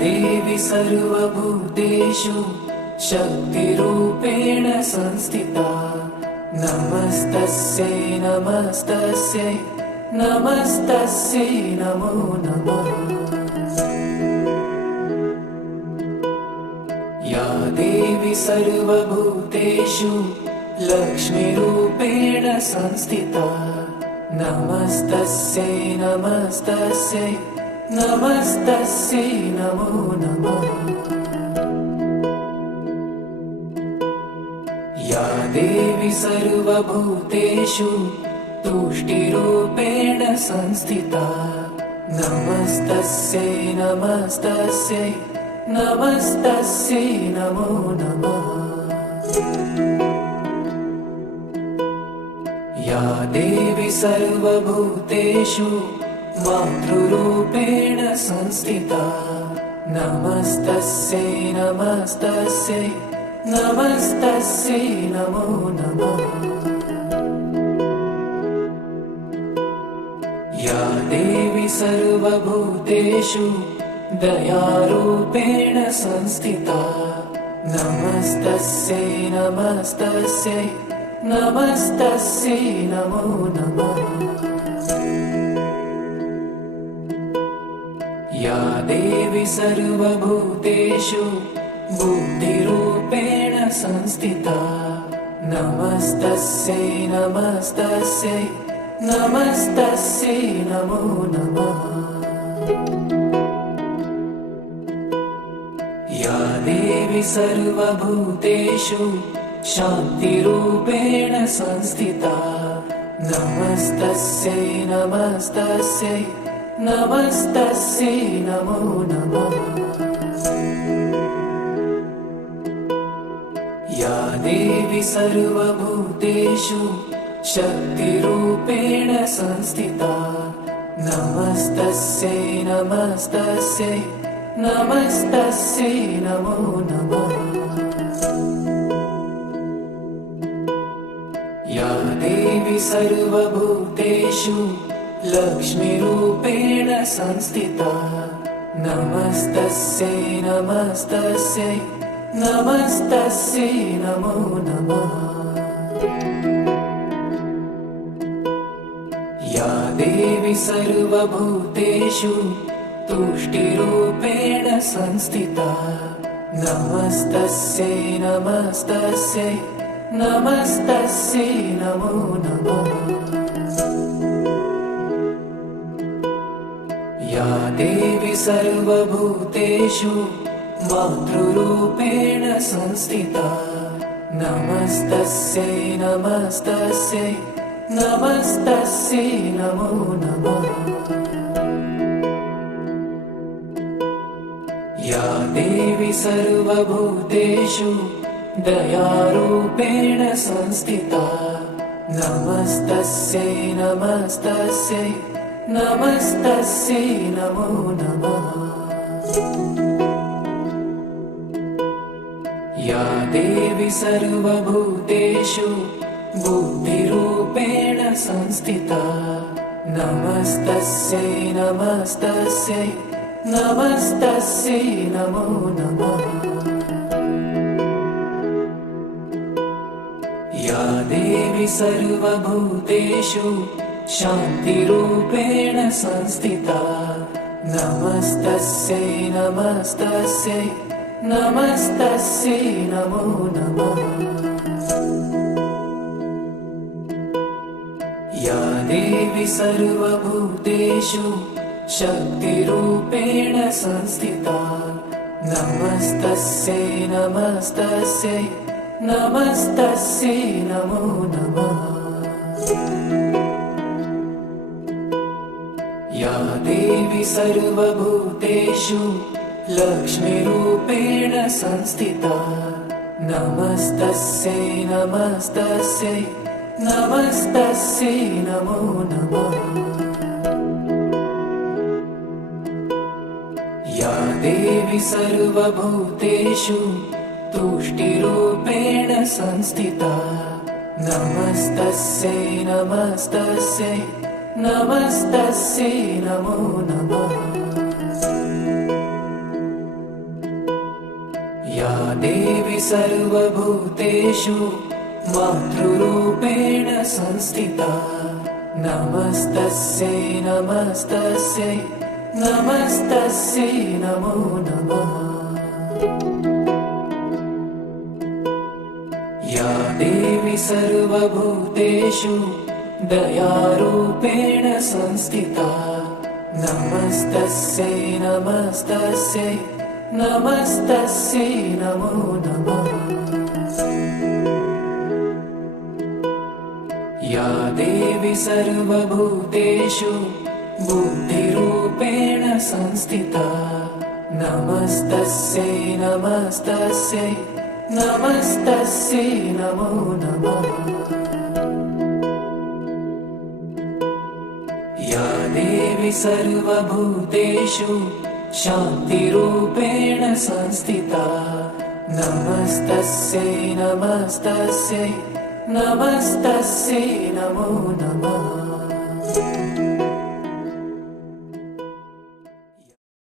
देवी सर्वभूतेषु शक्तिरूपेण संस्थिता नमस्तस्यै नमस्तस्यै नमस्तस्यै नमो नमः। या देवी सर्वभूतेषु लक्ष्मीरूपेण संस्थिता नमस्तस्यै नमस्तस्यै नमस्तस्यै नमो नमः। या देवी सर्वभूतेषु तुष्टिरूपेण संस्थिता नमस्तस्यै नमस्तस्यै नमस्तस्यै नमो नमः। या देवी सर्वभूतेषु मातृरूपेण संस्थिता नमस्तस्यै नमस्तस्यै नमस्तस्यै नमो नमः। या देवी सर्वभूतेषु दयारूपेण संस्थिता नमस्तस्यै नमस्तस्यै नमस्तस्यै नमो नमः। या देवी सर्वभूतेषु बुद्धिरूपेण संस्थिता नमस्तस्यै नमस्तस्यै नमस्तस्यै नमो नमः। या देवी सर्वभूतेषु शान्तिरूपेण संस्थिता नमस्तस्यै नमस्तस्यै नमस्तस्यै नमो नमः। या देवी सर्वभूतेषु शक्तिरूपेण संस्थिता नमस्तस्यै नमस्तस्यै नमस्तस्यै नमो नमः। या देवी सर्वभूतेषु लक्ष्मीरूपेण संस्थिता नमस्तस्यै नमस्तस्यै नमस्तस्यै नमो नमः। या देवी सर्वभूतेषु तुष्टिरूपेण संस्थिता नमस्तस्यै नमस्तस्यै नमस्तस्यै नमो नमः। या देवी सर्वभूतेषु मातृरूपेण संस्थिता नमस्तस्यै नमस्तस्यै नमस्तस्यै नमो नमः। या देवी सर्वभूतेषु दयारूपेण संस्थिता नमस्तस्यै नमस्तस्यै नमस्तस्यै नमो नमः। या देवी सर्वभूतेषु बुद्धिरूपेण संस्थिता नमस्तस्यै नमस्तस्यै नमस्तस्यै नमो नमः। या देवी सर्वभूतेषु शान्तिरूपेण संस्थिता नमस्तस्यै नमस्तस्यै नमस्तस्यै नमो नमः। या देवी सर्वभूतेषु शक्तिरूपेण संस्थिता नमस्तस्यै नमस्तस्यै नमस्तस्यै नमो नमः। या देवी सर्वभूतेषु लक्ष्मीरूपेण संस्थिता नमस्तस्यै नमस्तस्यै नमस्तस्यै नमो नमः। या देवी सर्वभूतेषु तुष्टिरूपेण संस्थिता नमस्तस्यै नमस्तस्यै नमस्तस्यै नमो नमः। या देवी सर्वभूतेषु मातृरूपेण संस्थिता नमस्तस्यै नमस्तस्यै नमस्तस्यै नमो नमः। या देवी सर्वभूतेषु दयारूपेण संस्थिता नमस्तस्यै नमस्तस्यै नमस्तस्यै नमो नमः। या देवी सर्वभूतेषु बुद्धिरूपेण संस्थिता नमस्तस्यै नमस्तस्यै नमस्तस्यै नमो नमः। या देवी सर्वभूतेषु शान्तिरूपेण संस्थिता नमस्तस्यै नमस्तस्यै नमस्तस्यै नमो नमः।